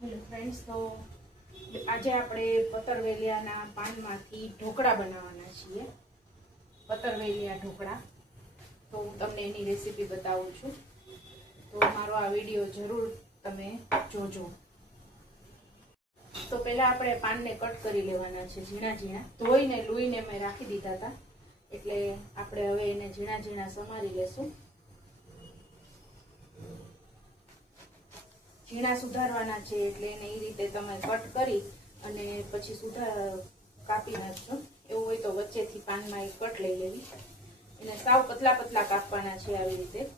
Hello friends, તો આજે આપણે પતરવેલિયાના પાનમાંથી ઢોકળા બનાવવાના છીએ. પતરવેલિયા ઢોકળા. તો હું તમને એની રેસીપી બતાવું છું. તો મારો આ વિડીયો જરૂર તમે જોજો. તો પહેલા આપણે પાનને કટ કરી લેવાના છે ઝીણા ઝીણા. ધોઈને લૂઈને મેં રાખી દીધા હતા, એટલે આપણે હવે એને ઝીણા ઝીણા સમારી લેશું. ઝીણા સુધારવાના છે, એટલે એને એ રીતે તમે કટ કરી અને પછી કાપી નાખજો. એવું હોય તો વચ્ચેથી પાનમાં એક કટ લઈ લેવી. એને સાવ પતલા પતલા કાપવાના છે આવી રીતે.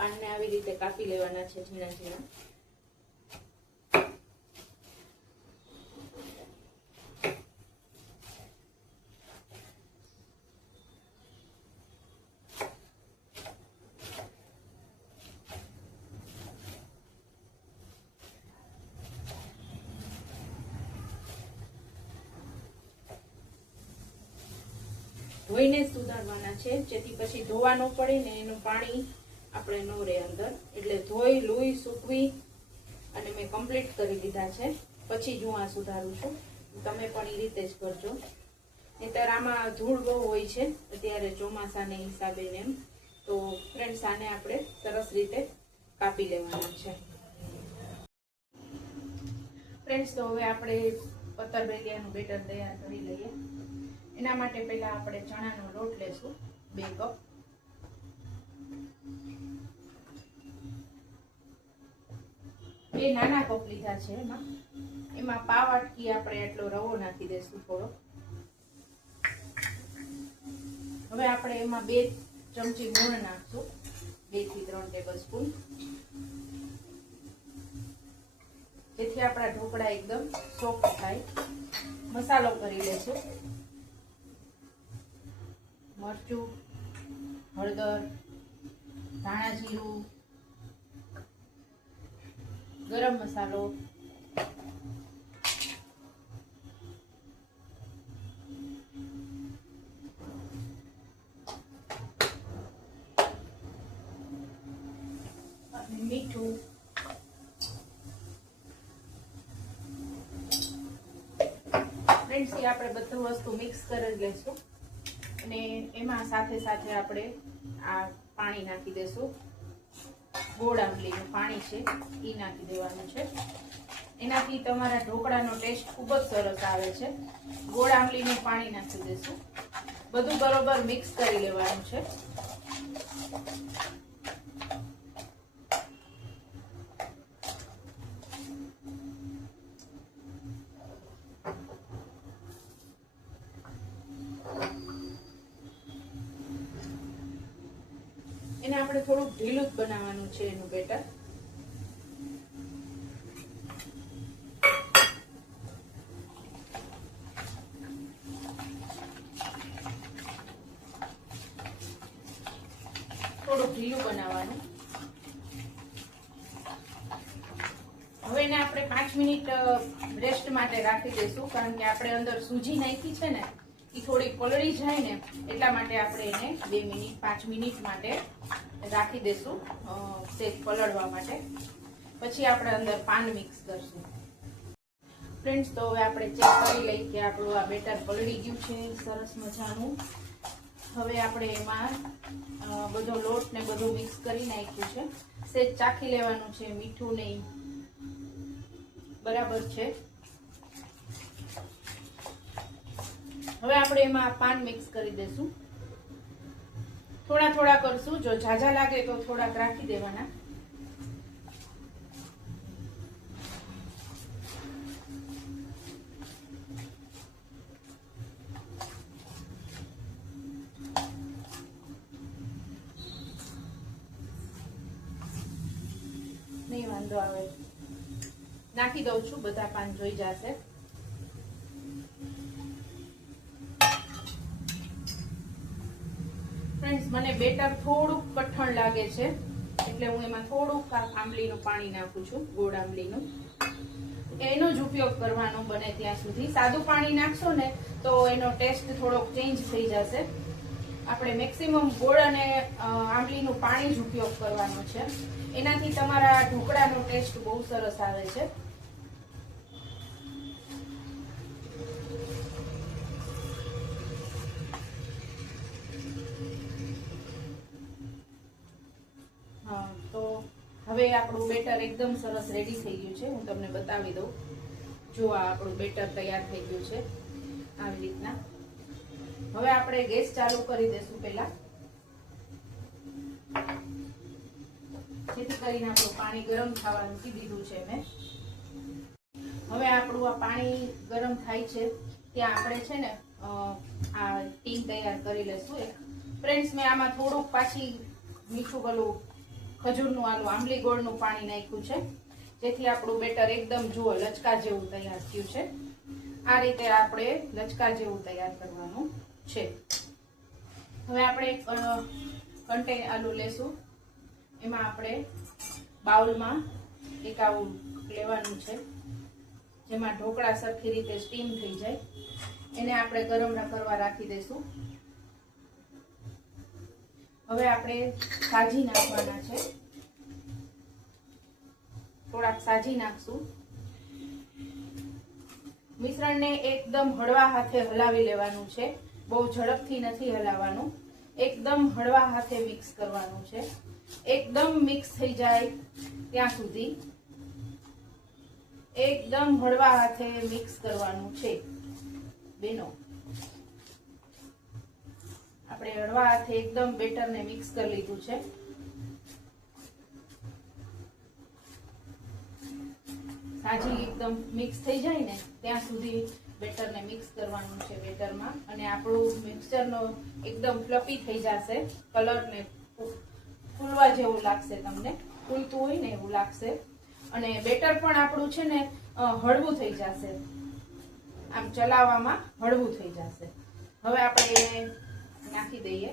પાનને આવી રીતે કાપી લેવાના છે ઝીણા ઝીણા. ધોઈને સુધારવાના છે, જેથી પછી ધોવા ન પડે ને એનું પાણી આપણે નો રે અંદર. એટલે ધોઈ લૂઈ સૂકવી અને મેં કમ્પ્લીટ કરી દીધા છે. પછી જ હું આ સુધારું છું. તમે પણ એ રીતે જ કરજો. નહીંતર આમાં ધૂળ બહુ હોય છે અત્યારે ચોમાસાને હિસાબે ને એમ. તો ફ્રેન્ડ્સ, આને આપણે સરસ રીતે કાપી લેવાના છે. ફ્રેન્ડ્સ, તો હવે આપણે પતરવેલિયાનું બેટર તૈયાર કરી લઈએ. એના માટે પહેલા આપણે ચણાનો લોટ લેશું 2 કપ. બે નાના કપ લીધા છે. એમાં પાવ વાટકી આપણે એટલો રવો નાખી દેશું થોડો. હવે આપણે એમાં 2 ચમચી ગુણ નાખશું, 2 થી 3 ટેબલ સ્પૂન, જેથી આપણા ઢોકળા એકદમ સોફ્ટ થાય. મસાલો કરી લેશું. મરચું, હળદર, ધાણા જીરું, ગરમ મસાલો, મીઠું. ફ્રેન્ડ્સ, આપણે બધું વસ્તુ મિક્સ કરી લેશું અને એમાં સાથે સાથે આપણે આ પાણી નાખી દેશું. ગોળ આંબલીનું પાણી છે એ નાખી દેવાનું છે. એનાથી તમારા ઢોકળાનો ટેસ્ટ ખૂબ જ સરસ આવે છે. ગોળ આંબલીનું પાણી નાખી દેશું. બધું બરોબર મિક્સ કરી લેવાનું છે. એને આપણે થોડું ઢીલું જ બનાવવાનું છે એનું બેટર. થોડું ઢીલું બનાવવાનું. હવે એને આપણે 5 મિનિટ રેસ્ટ માટે રાખી દઈશું, કારણ કે આપણે અંદર સૂજી નાખી છે ને, એ થોડી પલળી જાય ને એટલા માટે આપણે એને 5 મિનિટ માટે રાખી દેશું, સેજ પલળવા માટે. પછી આપણે અંદર પાન મિક્સ કરશું. ફ્રેન્ડ્સ, તો હવે આપણે ચેક કરી લઈએ કે આપણું આ બેટર પલળી ગયું છે સરસ મજાનું. હવે આપણે એમાં બધો લોટ ને બધું મિક્સ કરી નાખ્યું છે. સેજ ચાખી લેવાનું છે, મીઠું નહીં બરાબર છે. હવે આપણે એમાં પાન મિક્સ કરી દેશું. થોડા થોડા કરશું. જો ઝાઝા લાગે તો થોડાક રાખી દેવાના. નહીં વાંધો આવે. નાખી દઉં છું, બધા પાન જોઈ જશે. મને બેટર થોડુંક કઠણ લાગે છે એટલે હું એમાં થોડુંક આંબલીનું પાણી નાખું છું, ગોળ આંબલીનું. એનો જ ઉપયોગ કરવાનો બને ત્યાં સુધી. સાદું પાણી નાખશો ને તો એનો ટેસ્ટ થોડોક ચેન્જ થઈ જશે. આપણે મેક્સિમમ ગોળ અને આંબલીનું પાણી જ ઉપયોગ કરવાનો છે. એનાથી તમારા ઢોકળાનો ટેસ્ટ બહુ સરસ આવે છે. તો હવે આપણું બેટર એકદમ સરસ રેડી થઈ ગયું છે. હું તમને બતાવી દઉં. જો આ આપણું બેટર તૈયાર થઈ ગયું છે આવી રીતના. હવે આપણે ગેસ ચાલુ કરી દેશું પહેલા, જેથી કરીને આપણું પાણી ગરમ થવા મૂકી દીધું છે મેં. હવે આપણું આ પાણી ગરમ થાય છે ત્યાં આપણે છે ને આ ટીમ તૈયાર કરી લેશું. ફ્રેન્ડ્સ, મેં આમાં થોડુંક પાછી મીઠું ગળું ખજૂરનું આલું આંબલી ગોળનું પાણી નાખ્યું છે, જેથી આપણું બેટર એકદમ જુઓ લચકા જેવું તૈયાર થયું છે. આ રીતે આપણે લચકા જેવું તૈયાર કરવાનું છે. હવે આપણે આલુ લેશું. એમાં આપણે બાઉલમાં એક આવું લેવાનું છે, જેમાં ઢોકળા સરખી રીતે સ્ટીમ થઈ જાય. એને આપણે ગરમ કરવા રાખી દઈશું. હવે આપણે સાજી નાખવાના છે, થોડાક સાજી નાખશું. મિશ્રણને એકદમ હળવા હાથે હલાવી લેવાનું છે, બહુ ઝડપથી નથી હલાવવાનું. એકદમ હળવા હાથે મિક્સ કરવાનું છે, એકદમ મિક્સ થઈ જાય ત્યાં સુધી એકદમ હળવા હાથે મિક્સ કરવાનું છે બેનો. આપણે હળવા હાથે એકદમ બેટરને મિક્સ કરી લીધું છે. સાજી એકદમ મિક્સ થઈ જાય ને ત્યાં સુધી બેટરને મિક્સ કરવાનું છે બેટરમાં. અને આપણું મિક્સચરનો એકદમ ફ્લફી થઈ જશે. કલરને ફૂલવા જેવું લાગશે, તમને ફૂલતું હોય ને એવું લાગશે. અને બેટર પણ આપણું છે ને હળવું થઈ જશે, આમ ચલાવવામાં હળવું થઈ જશે. હવે આપણે એને નાખી દઈએ.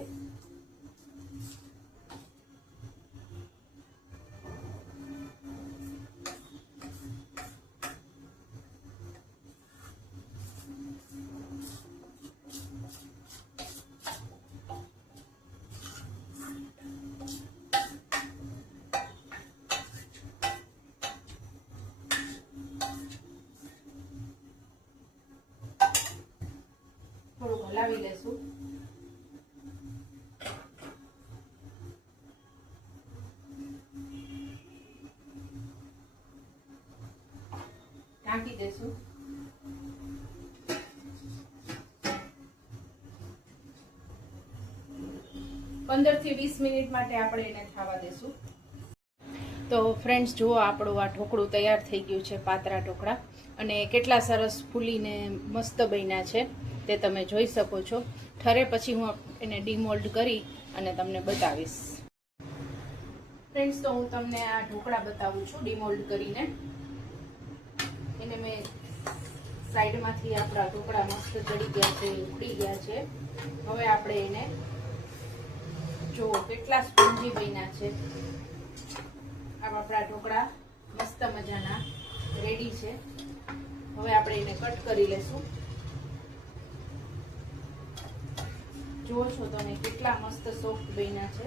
થોડુંક હલાવી લેશું. ઢાંકી દેશું. પંદર થી 20 મિનિટ માટે આપણે એને થવા દેશું. તો ફ્રેન્ડ્સ, જુઓ આપણું આ ઢોકળું તૈયાર થઈ ગયું છે, પાતળા ઢોકળા. અને કેટલા સરસ ફૂલીને મસ્ત બન્યા છે તે તમે જોઈ શકો છો. ઠરે પછી હું એને ડીમોલ્ડ કરી અને તમને બતાવીશ. ફ્રેન્ડ્સ, તો હું તમને આ ઢોકળા બતાવું છું ડીમોલ્ડ કરીને. એને મેં સાઈડમાંથી આપણા ઢોકળા મસ્ત ચડી ગયા છે, ઉડી ગયા છે. હવે આપણે એને જો કેટલા સ્પોન્જી બન્યા છે. આપણા ઢોકળા મસ્ત મજાના રેડી છે. હવે આપણે એને કટ કરી લેશું. જુઓ છો તમે કેટલા મસ્ત સોફ્ટ બન્યા છે.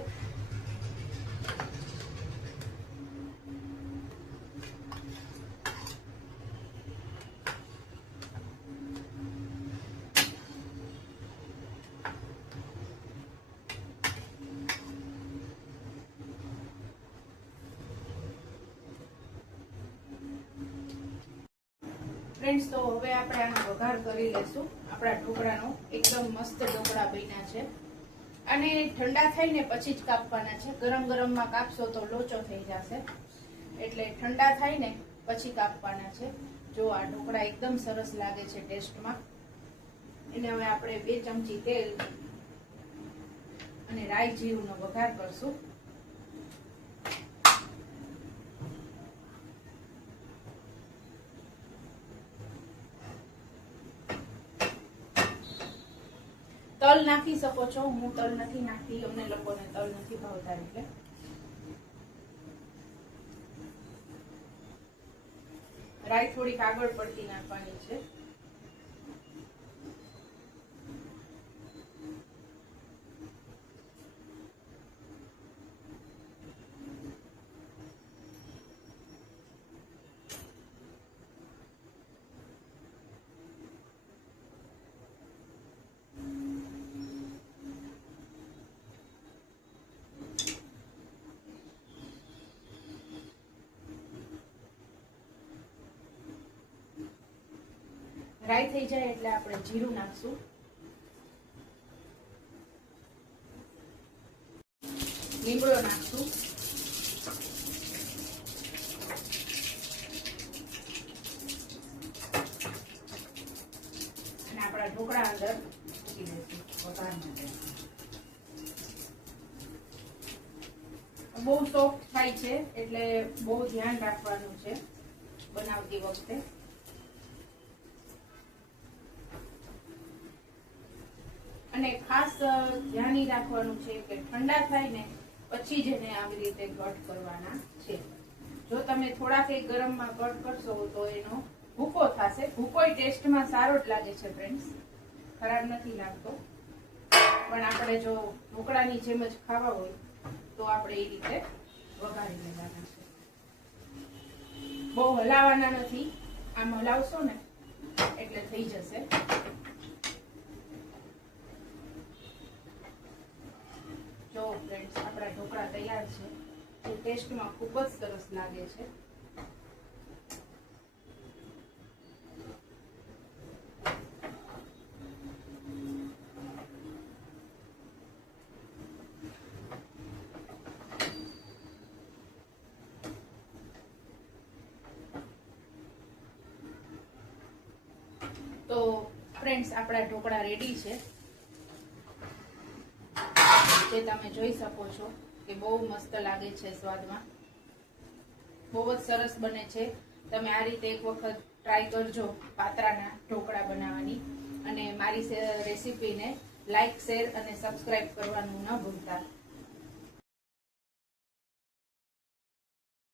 ફ્રેન્ડ્સ, તો હવે આપણે આનો વઘાર કરી લેશું. આપણા ઢોકળાનો એકદમ મસ્ત ઢોકળા બન્યા છે. અને ઠંડા થઈને પછી જ કાપવાના છે. ગરમ ગરમમાં કાપશો તો લોચો થઈ જશે, એટલે ઠંડા થાય ને પછી કાપવાના છે. જો આ ઢોકળા એકદમ સરસ લાગે છે ટેસ્ટમાં. એને હવે આપણે 2 ચમચી તેલ અને રાઈ જીરુંનો વઘાર કરશું. તલ નાખી શકો છો, હું તલ નથી નાખતી, અમને લોકોને તલ નથી ભાવતા એટલે. રાઈ થોડીક આગળ પડતી નાખવાની છે. રાઈ થઈ જાય એટલે આપણે જીરું નાખશું. લીમડો નાખશું. અને આપણા ઢોકળા અંદર મૂકી દઈશું વઘાર માટે. બહુ સોફ્ટ થાય છે એટલે બહુ ધ્યાન રાખવાનું છે બનાવતી વખતે. અને ખાસ ધ્યાન ઈ રાખવાનું છે કે ઠંડા થાય ને પછી જ એને આવી રીતે કટ કરવાના છે. જો તમે થોડાક ગરમમાં કટ કરશો તો એનો ભૂકો થશે. ભૂકોય ટેસ્ટમાં સારો જ લાગે છે ફ્રેન્ડ્સ, ખરાબ નથી લાગતો. પણ આપણે જો ઢોકળાની જેમ જ ખાવા હોય તો આપણે એ રીતે વઘારી લેવાના છે. બહુ હલાવવાના નથી, આમ હલાવશો ને એટલે થઈ જશે. જો ફ્રેન્ડ્સ આપણા ઢોકળા તૈયાર છે. જે ટેસ્ટમાં ખૂબ જ સરસ લાગે છે. તો ફ્રેન્ડ્સ આપણા ઢોકળા રેડી છે. જે તમે જોઈ શકો છો કે બહુ મસ્ત લાગે છે સ્વાદમાં, બહુ જ સરસ બને છે. તમે આ રીતે એક વખત ટ્રાય કરજો પાતરાના ઢોકળા બનાવવાની. અને મારી રેસીપીને લાઈક, શેર અને સબસ્ક્રાઇબ કરવાનું ન ભૂલતા.